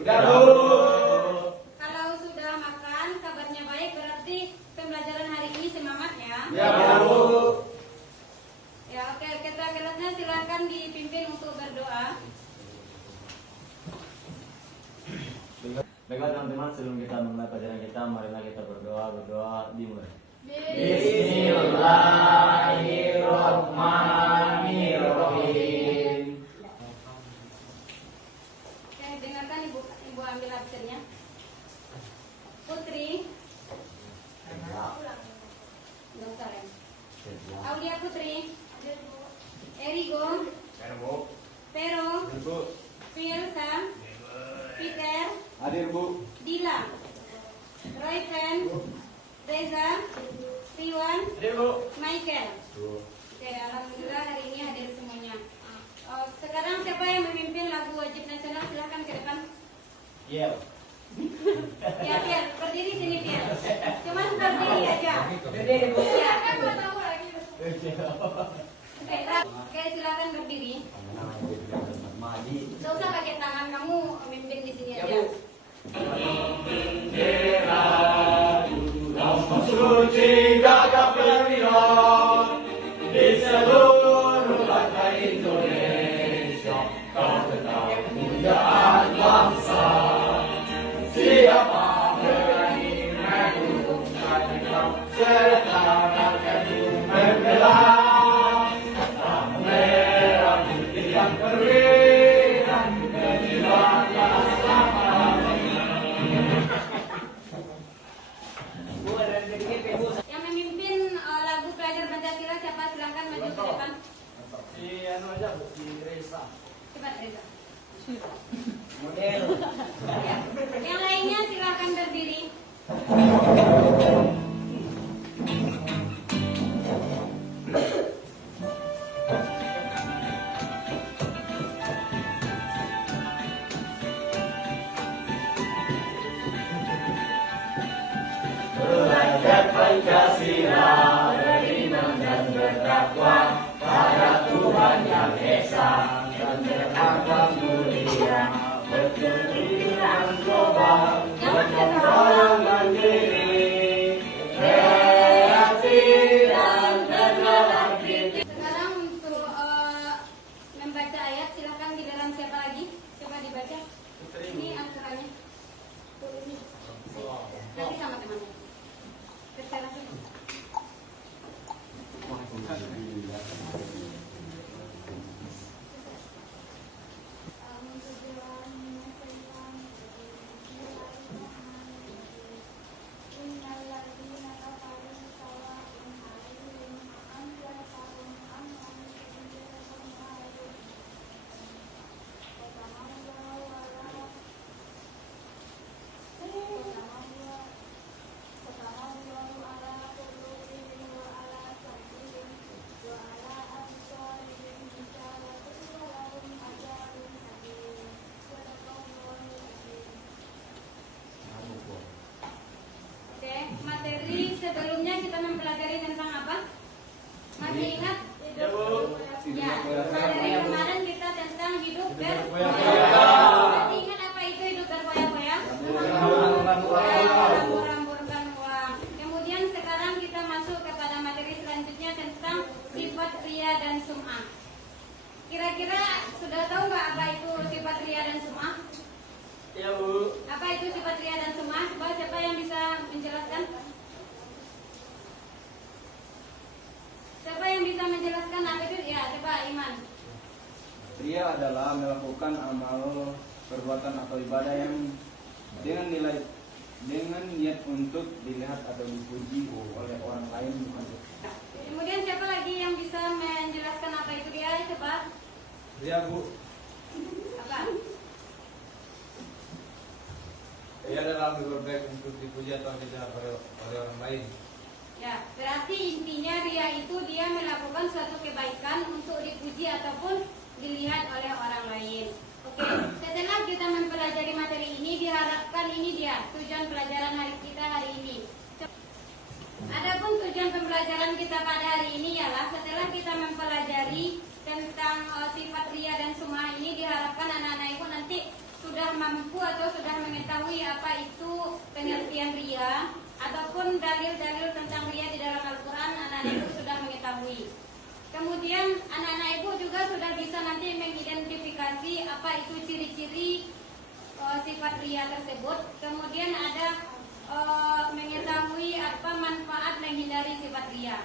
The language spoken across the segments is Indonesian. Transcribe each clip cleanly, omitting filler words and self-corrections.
Udah, Bu. Kalau sudah makan, kabarnya baik, berarti pembelajaran hari ini semangat ya? Ya, Bu. Ya, oke, kelasnya silakan dipimpin untuk berdoa. Baiklah teman-teman, sebelum kita memulai pelajaran kita, marilah kita berdoa dimulai. Bismillahirrahmanirrahim. Oke, dengarkan ibu ambil absennya. Putri. Nggak usah, Ren. Aulia Putri. Erigo. Pero. Firsa. Peter. Hadir, Bu. Dila. Royven. Reza. Riwan. Michael. Oke, alhamdulillah hari ini hadir semuanya. Sekarang siapa yang memimpin lagu wajib nasional? Silahkan ke depan. Iya. Ya, Pier, berdiri sini, Pier. Cuman berdiri aja. Ya, kan gak tahu lagi. Oke, silakan berdiri. Gak usah pakai tangan, kamu memimpin di sini aja. Suci gagah perwira di seluruh bangsa Indonesia, kau tetap kemuliaan bangsa. Siapa berani mengurungkan kau serta rakyat membela sang merah putih yang perwira berjibalah selama-lamanya. Yang memimpin lagu pelajar Pancasila siapa? Silahkan maju ke depan. Si anu aja, Bu, si Reza. Cepat, Reza. Model. Ya. Yang lainnya silahkan berdiri. Belajar Pancasila, beriman dan bertakwa pada Tuhan Yang Esa dan berakhlak mulia, berkeadilan global, berkembang mandiri, kreatif dan bernalar kritis. Sekarang untuk membaca ayat silahkan di dalam siapa lagi? Coba dibaca. Ini Al-Qurannya. Tuh, ini. Nanti sama temannya. Terserah sih. Oke, materi sebelumnya kita mempelajari tentang apa? Masih ingat? Ya, Bu. Ya, materi kemarin kita tentang hidup berfoya-foya. Masih ingat apa itu hidup berfoya-foya? Meramburkan uang. Kemudian sekarang kita masuk kepada materi selanjutnya tentang sifat ria dan sum'ah. Kira-kira sudah tahu nggak apa itu sifat ria dan sum'ah? Ya, Bu. Apa itu sifat ria dan sum'ah? Coba siapa yang bisa menjelaskan? Siapa yang bisa menjelaskan apa itu? Ya, coba Iman. Ria adalah melakukan amal, perbuatan atau ibadah yang dengan niat untuk dilihat atau dipuji oleh orang lain. Kemudian siapa lagi yang bisa menjelaskan apa itu ria? Coba. Ria, Bu. Apa? Ia adalah berbaik untuk dipuji atau dilihat oleh orang lain. Ya, berarti intinya ria itu dia melakukan suatu kebaikan untuk dipuji ataupun dilihat oleh orang lain. Oke, setelah kita mempelajari materi ini, diharapkan ini dia tujuan pelajaran kita hari ini. Adapun tujuan pembelajaran kita pada hari ini ialah setelah kita mempelajari tentang sifat ria dan sum'ah ini, diharapkan anak-anak itu nanti sudah sudah mampu atau sudah mengetahui apa itu pengertian ria ataupun dalil-dalil tentang ria di dalam Al-Quran, anak-anak ibu sudah mengetahui. Kemudian anak-anak ibu juga sudah bisa nanti mengidentifikasi apa itu ciri-ciri sifat ria tersebut. Kemudian ada mengetahui apa manfaat menghindari sifat ria.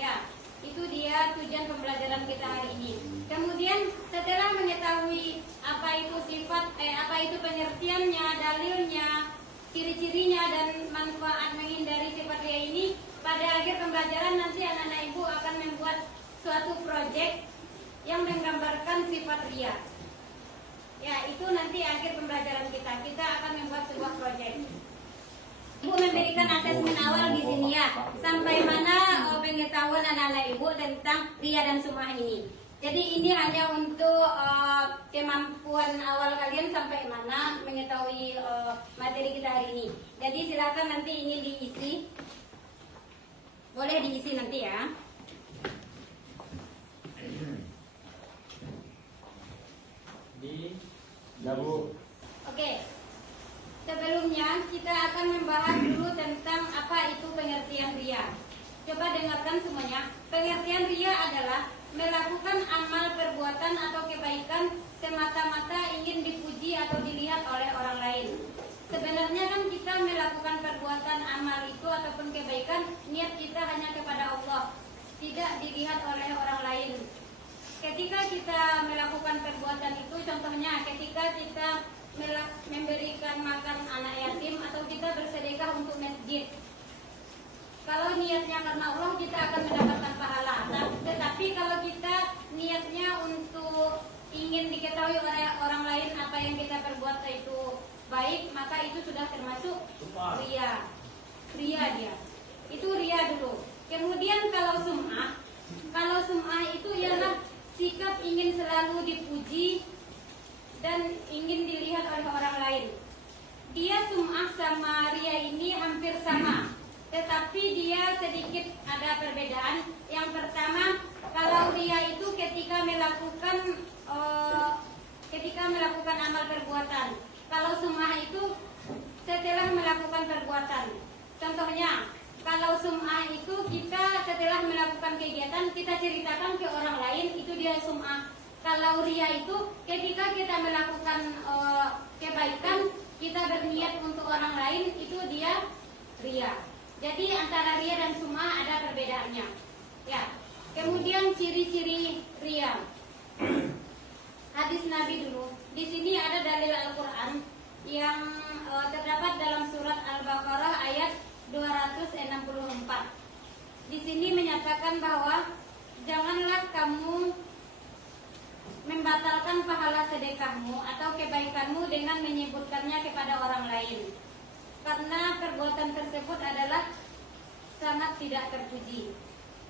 Ya, itu dia tujuan pembelajaran kita hari ini. Kemudian setelah mengetahui apa itu sifat, apa itu pengertiannya, dalilnya, ciri-cirinya dan manfaat menghindari sifat ria ini, pada akhir pembelajaran nanti anak-anak ibu akan membuat suatu proyek yang menggambarkan sifat ria. Ya, itu nanti akhir pembelajaran kita akan membuat sebuah proyek. Ibu memberikan asesmen awal di sini ya, sampai mana pengetahuan anak-anak ibu tentang ria dan sum'ah ini. Jadi ini hanya untuk kemampuan awal kalian sampai mana mengetahui materi kita hari ini. Jadi silakan nanti ini diisi, boleh diisi nanti ya. Bu. Oke. Sebelumnya kita akan membahas dulu tentang apa itu pengertian ria. Coba dengarkan semuanya. Pengertian ria adalah melakukan amal perbuatan atau kebaikan semata-mata ingin dipuji atau dilihat oleh orang lain. Sebenarnya kan kita melakukan perbuatan amal itu ataupun kebaikan, niat kita hanya kepada Allah, tidak dilihat oleh orang lain. Ketika kita melakukan perbuatan itu, contohnya ketika kita memberikan makan anak yatim atau kita bersedekah untuk masjid. Kalau niatnya karena Allah, kita akan mendapatkan pahala. Tetapi kalau kita niatnya untuk ingin diketahui oleh orang lain apa yang kita perbuat itu baik, maka itu sudah termasuk ria. Ria dia. Itu ria dulu. Kemudian kalau sum'ah itu ialah sikap ingin selalu dipuji dan ingin dilihat oleh orang lain. Dia sum'ah sama ria ini hampir sama, tetapi dia sedikit ada perbedaan. Yang pertama, kalau ria itu ketika melakukan amal perbuatan. Kalau sum'ah itu setelah melakukan perbuatan. Contohnya, kalau sum'ah itu kita setelah melakukan kegiatan kita ceritakan ke orang lain, itu dia sum'ah. Kalau ria itu ketika kita melakukan kebaikan, kita berniat untuk orang lain, itu dia ria. Jadi antara ria dan sum'ah ada perbedaannya. Ya. Kemudian ciri-ciri ria. Hadis Nabi dulu. Di sini ada dalil Al-Qur'an yang terdapat dalam surat Al-Baqarah ayat 264. Di sini menyatakan bahwa janganlah kamu membatalkan pahala sedekahmu atau kebaikanmu dengan menyebutkannya kepada orang lain, karena perbuatan tersebut adalah sangat tidak terpuji.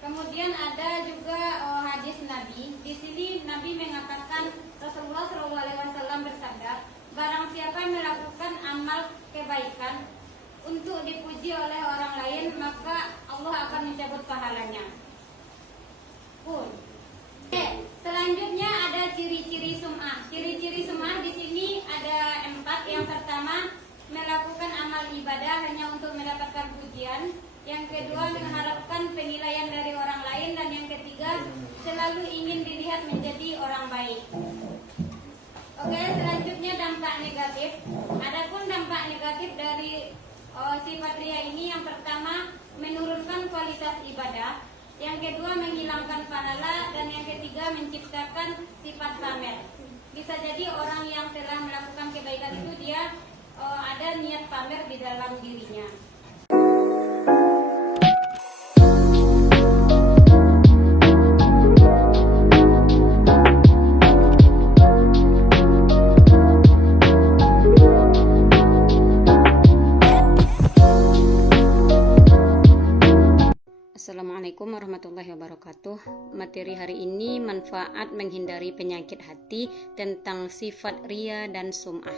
Kemudian ada juga hadis Nabi. Di sini Nabi mengatakan, Rasulullah SAW bersabda, barang siapa yang melakukan amal kebaikan untuk dipuji oleh orang lain, maka Allah akan mencabut pahalanya. Selanjutnya ada ciri-ciri sum'ah. Ciri-ciri sum'ah di sini ada 4. Yang pertama, melakukan amal ibadah hanya untuk mendapatkan pujian. Yang kedua, mengharapkan penilaian dari orang lain. Dan yang ketiga, selalu ingin dilihat menjadi orang baik. Oke, selanjutnya dampak negatif. Adapun dampak negatif dari sifat ria ini, yang pertama menurunkan kualitas ibadah, yang kedua menghilangkan pahala, dan yang ketiga menciptakan sifat pamer. Bisa jadi orang yang telah melakukan kebaikan itu dia ada niat pamer di dalam dirinya. Assalamualaikum warahmatullahi wabarakatuh. Materi hari ini manfaat menghindari penyakit hati tentang sifat ria dan sum'ah.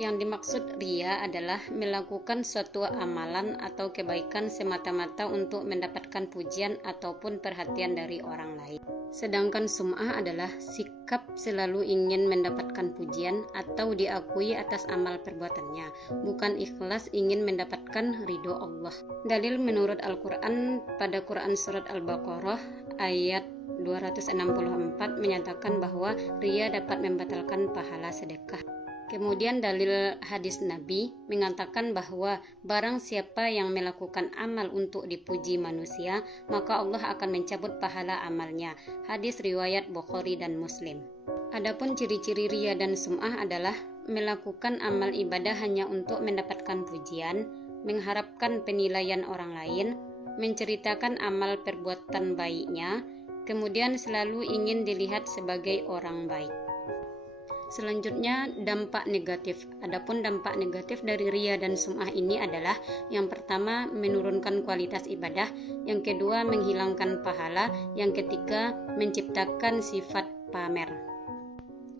Yang dimaksud ria adalah melakukan suatu amalan atau kebaikan semata-mata untuk mendapatkan pujian ataupun perhatian dari orang lain. Sedangkan sum'ah adalah sikap selalu ingin mendapatkan pujian atau diakui atas amal perbuatannya, bukan ikhlas ingin mendapatkan ridho Allah. Dalil menurut Al-Quran pada Quran Surat Al-Baqarah ayat 264 menyatakan bahwa ria dapat membatalkan pahala sedekah. Kemudian dalil hadis Nabi mengatakan bahwa barang siapa yang melakukan amal untuk dipuji manusia, maka Allah akan mencabut pahala amalnya. Hadis riwayat Bukhari dan Muslim. Adapun ciri-ciri riya dan sum'ah adalah melakukan amal ibadah hanya untuk mendapatkan pujian, mengharapkan penilaian orang lain, menceritakan amal perbuatan baiknya, kemudian selalu ingin dilihat sebagai orang baik. Selanjutnya, dampak negatif. Adapun dampak negatif dari riya dan sum'ah ini adalah yang pertama, menurunkan kualitas ibadah, yang kedua, menghilangkan pahala, yang ketiga, menciptakan sifat pamer.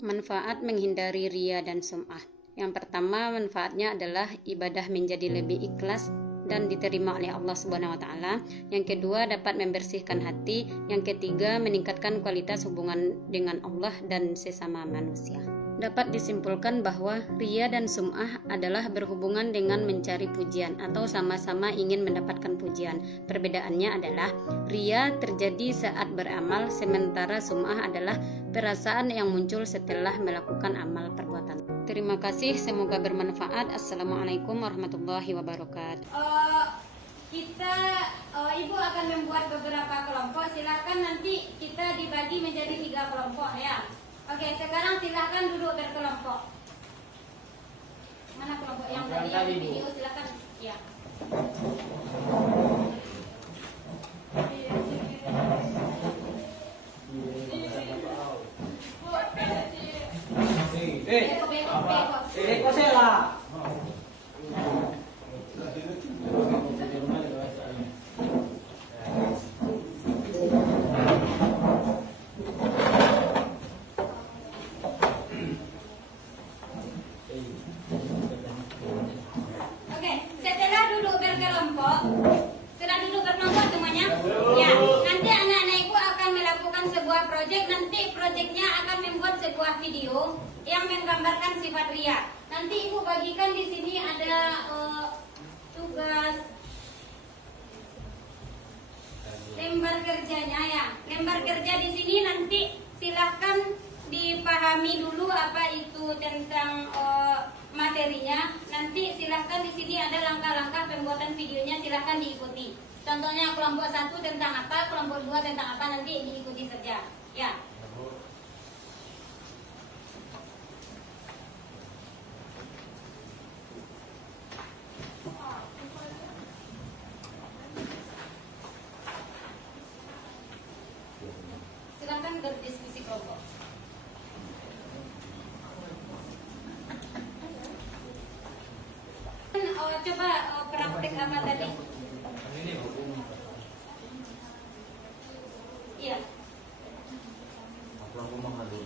Manfaat menghindari riya dan sum'ah. Yang pertama, manfaatnya adalah ibadah menjadi lebih ikhlas dan diterima oleh Allah Subhanahu wa taala. Yang kedua, dapat membersihkan hati. Yang ketiga, meningkatkan kualitas hubungan dengan Allah dan sesama manusia. Dapat disimpulkan bahwa riya dan sum'ah adalah berhubungan dengan mencari pujian atau sama-sama ingin mendapatkan pujian. Perbedaannya adalah riya terjadi saat beramal, sementara sum'ah adalah perasaan yang muncul setelah melakukan amal perbuatan. Terima kasih, semoga bermanfaat. Assalamualaikum warahmatullahi wabarakatuh. Ibu akan membuat beberapa kelompok. Silakan nanti kita dibagi menjadi 3 kelompok ya. Oke, sekarang silakan duduk berkelompok. Mana kelompok yang tadi di video? Silakan. Ya. Beko sela. Oke, setelah duduk berkelompok, sudah duduk berkelompok semuanya? Ya, nanti anak-anak ibu akan melakukan sebuah proyek. Nanti proyeknya akan membuat sebuah video yang menggambarkan sifat ria. Nanti ibu bagikan di sini ada tugas lembar kerjanya ya. Lembar kerja di sini nanti silahkan dipahami dulu apa itu tentang materinya. Nanti silahkan di sini ada langkah-langkah pembuatan videonya, silahkan diikuti. Contohnya kelompok 1 tentang apa, kelompok 2 tentang apa, nanti diikuti saja. Ya. Silakan berdiskusi kelompok. Coba praktek apa tadi? Iya. Aku mengadu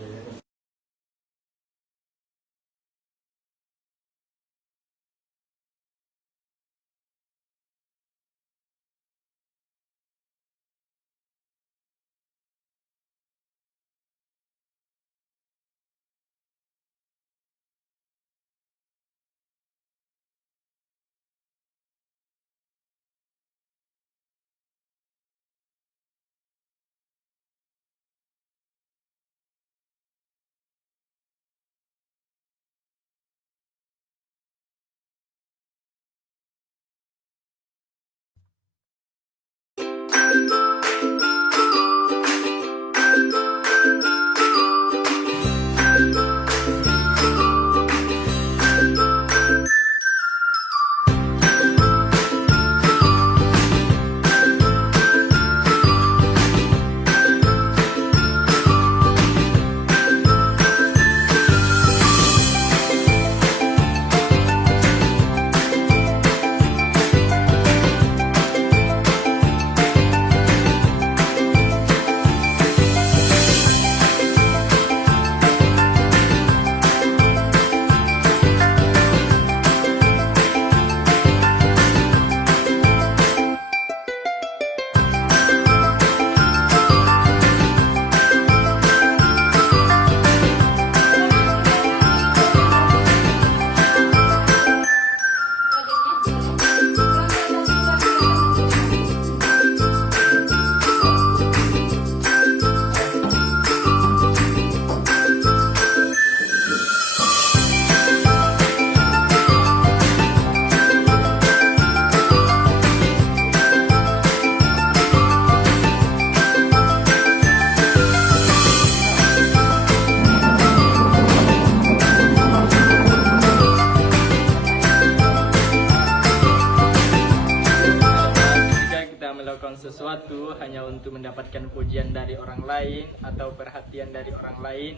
sesuatu hanya untuk mendapatkan pujian dari orang lain atau perhatian dari orang lain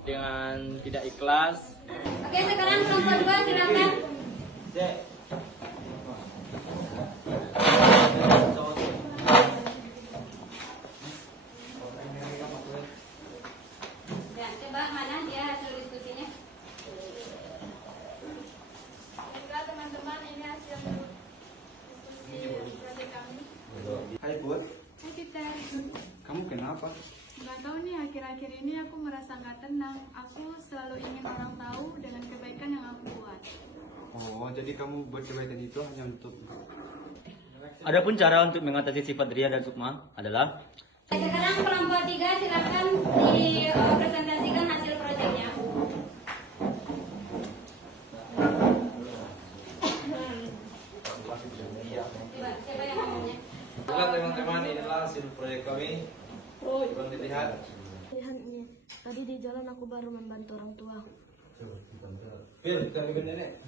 dengan tidak ikhlas. Oke, sekarang kelompok 2 silakan. Ya, coba mana dia hasil diskusinya? Baiklah teman-teman, ini hasil diskusi proyek kami. Hai Bud, Hai Peter, kamu kenapa? nggak tahu nih akhir-akhir ini aku merasa nggak tenang. Aku selalu ingin orang tahu dengan kebaikan yang aku buat. Oh, jadi kamu buat kebaikan itu hanya untuk Adapun cara untuk mengatasi sifat ria dan sukma adalah Sekarang kelompok 3 silakan dipresentasikan hasil proyeknya. Coba, siapa yang ngomongnya? Baiklah teman-teman, inilah hasil proyek kami. Coba dilihat. Lihatnya, tadi di jalan aku baru membantu orang tua. Bil, kami nenek.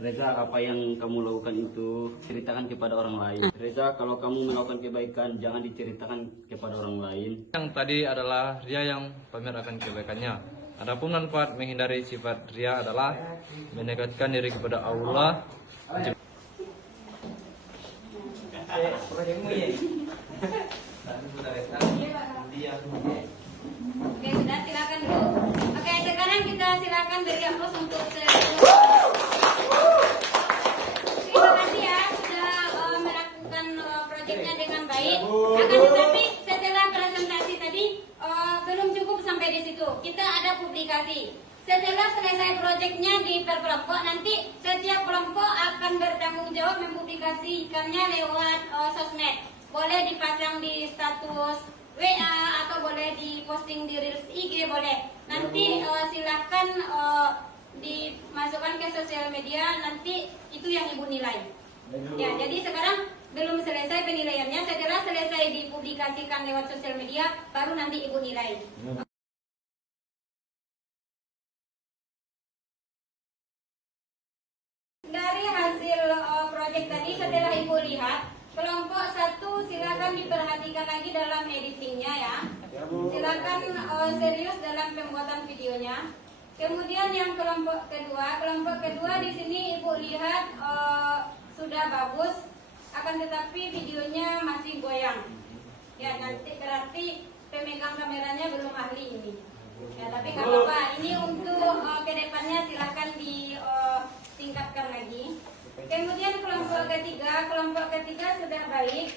Reza, apa yang kamu lakukan itu ceritakan kepada orang lain. Reza, kalau kamu melakukan kebaikan jangan diceritakan kepada orang lain. Yang tadi adalah ria yang pamer akan kebaikannya. Adapun manfaat menghindari sifat ria adalah mendekatkan diri kepada Allah. Oke, sudah silakan dulu. Oke, sekarang kita silakan beri aplaus untuk terima kasih ya sudah melakukan proyeknya dengan baik. Akan tetapi setelah presentasi tadi belum cukup sampai di situ. Kita ada publikasi. Setelah selesai proyeknya di per-kelompok, nanti setiap kelompok akan bertanggung jawab mempublikasikannya lewat sosmed. Boleh dipasang di status WA atau boleh diposting di Reels IG, boleh. Nanti silakan dimasukkan ke sosial media, nanti itu yang ibu nilai. Ya, jadi sekarang belum selesai penilaiannya. Setelah selesai dipublikasikan lewat sosial media, baru nanti ibu nilai. Dari hasil proyek tadi, setelah ibu lihat, kelompok 1 silakan diperhatikan lagi dalam editingnya ya. Silakan serius dalam pembuatan videonya. Kemudian yang kelompok kedua di sini ibu lihat sudah bagus, akan tetapi videonya masih goyang. Ya, nanti berarti pemegang kameranya belum ahli ini. Ya, tapi nggak apa-apa. Ini untuk kedepannya silakan ditingkatkan lagi. Kemudian kelompok ketiga sudah baik.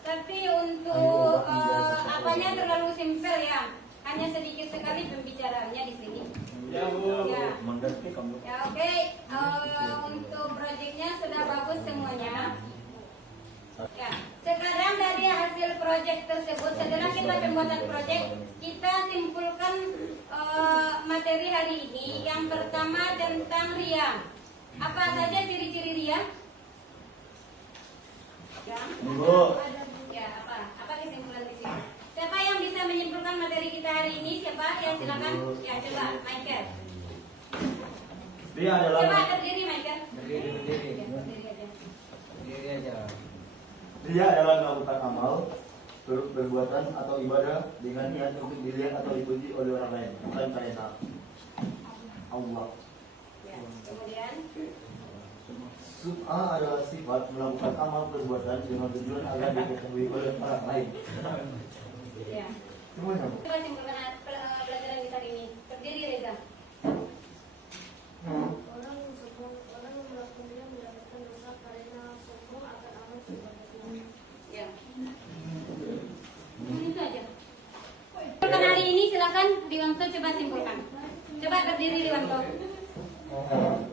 Tapi untuk apanya terlalu simpel ya. Hanya sedikit sekali pembicaraannya di sini. Ya, ya oke. Untuk proyeknya sudah bagus semuanya. Ya, sekarang dari hasil proyek tersebut, setelah kita pembuatan proyek, kita simpulkan materi hari ini. Yang pertama tentang ria. Apa saja ciri-ciri ria? Ya, apa kesimpulan di sini? Siapa yang bisa menyimpulkan materi kita hari ini? Siapa? Ya, silakan. Ya, coba, Michael. Ria adalah Coba berdiri, Michael. Berdiri. Ya, berdiri aja. Berdiri aja. Ria adalah melakukan amal, perbuatan atau ibadah dengan niat untuk dilihat atau dipuji oleh orang lain, bukan karena Allah. Ya, kemudian Sum'ah adalah sifat melakukan amal perbuatan dengan tujuan agar diketahui oleh orang lain. ya. Semuanya. Coba simpulkan pelajaran kita hari ini. Berdiri, Reza. Orang yang melakukannya mendapatkan dosa karena sombong akan amal perbuatannya. Ya. Itu aja. Simpulkan hari ini silakan Diwanto coba simpulkan. Coba berdiri Diwanto.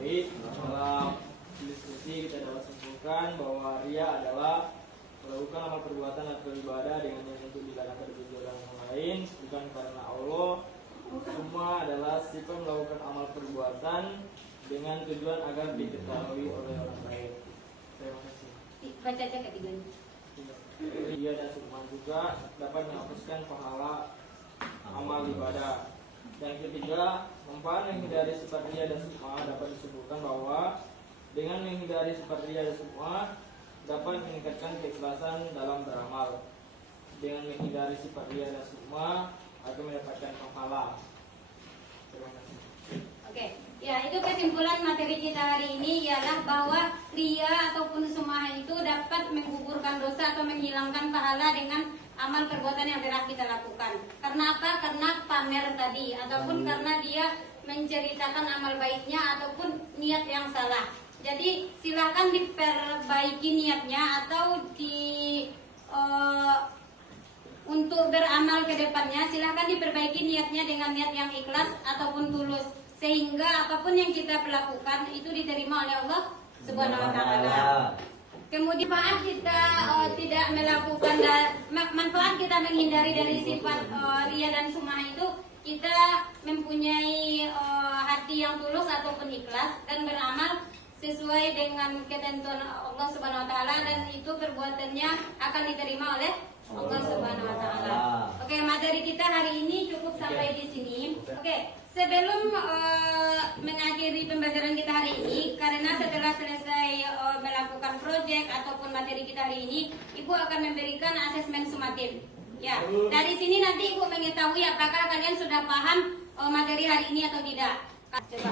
Baik, dalam diskusi kita dapat simpulkan bahwa ria adalah melakukan amal perbuatan atau ibadah dengan niat untuk dilakukan dipuji oleh orang lain, bukan karena Allah. Semua adalah sifat melakukan amal perbuatan dengan tujuan agar diketahui oleh orang lain. Terima kasih. Baca aja ketiganya. Ria dan sukma juga dapat menghapuskan pahala amal ibadah. Yang ketiga, manfaat menghindari sifat ria dan sukma dapat disebutkan bahwa dengan menghindari sifat ria dan sukma dapat meningkatkan keikhlasan dalam beramal dengan menghindari sifat ria dan sum'ah atau mendapatkan pahala. Terima kasih. Oke, ya itu kesimpulan materi kita hari ini ialah bahwa ria ataupun sum'ah itu dapat menggugurkan dosa atau menghilangkan pahala dengan amal perbuatan yang telah kita lakukan. Karena apa? Karena pamer tadi ataupun karena dia menceritakan amal baiknya ataupun niat yang salah. Jadi silakan diperbaiki niatnya atau untuk beramal ke depannya silahkan diperbaiki niatnya dengan niat yang ikhlas ataupun tulus, sehingga apapun yang kita lakukan itu diterima oleh Allah Subhanahu wa taala. Kemudian manfaat kita tidak melakukan manfaat kita menghindari dari sifat ria dan sum'ah itu kita mempunyai hati yang tulus ataupun ikhlas dan beramal sesuai dengan ketentuan Allah Subhanahu wa taala, dan itu perbuatannya akan diterima oleh Allah Subhanahu wa taala. Oke, materi kita hari ini cukup sampai di sini. Oke, sebelum mengakhiri pembelajaran kita hari ini, karena setelah selesai melakukan proyek ataupun materi kita hari ini, Ibu akan memberikan asesmen sumatif. Ya, dari sini nanti Ibu mengetahui apakah kalian sudah paham materi hari ini atau tidak. Coba.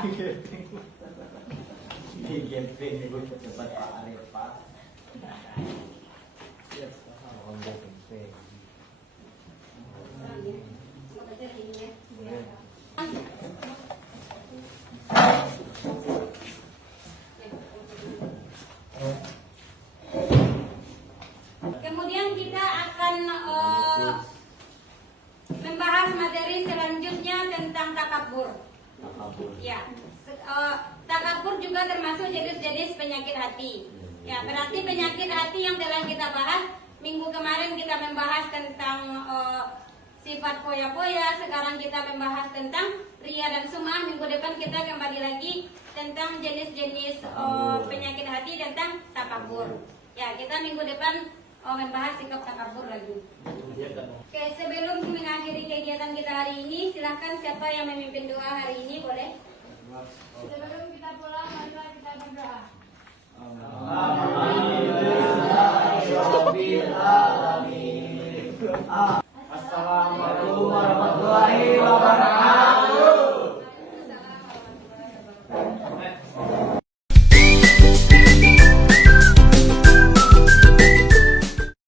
Gempeng gue cepat Pak Arif Pak. Kemudian kita akan membahas materi selanjutnya tentang takabur. Ya, takabur juga termasuk jenis-jenis penyakit hati. Ya, berarti penyakit hati yang telah kita bahas minggu kemarin kita membahas tentang sifat poya-poya, sekarang kita membahas tentang ria dan sum'ah. Minggu depan kita kembali lagi tentang jenis-jenis penyakit hati tentang takabur. Ya, kita minggu depan membahas sikap takabur lagi. Oke, sebelum mengakhiri kegiatan kita hari ini, silahkan siapa yang memimpin doa hari ini boleh. Sebelum kita pulang, marilah kita berdoa. Amin.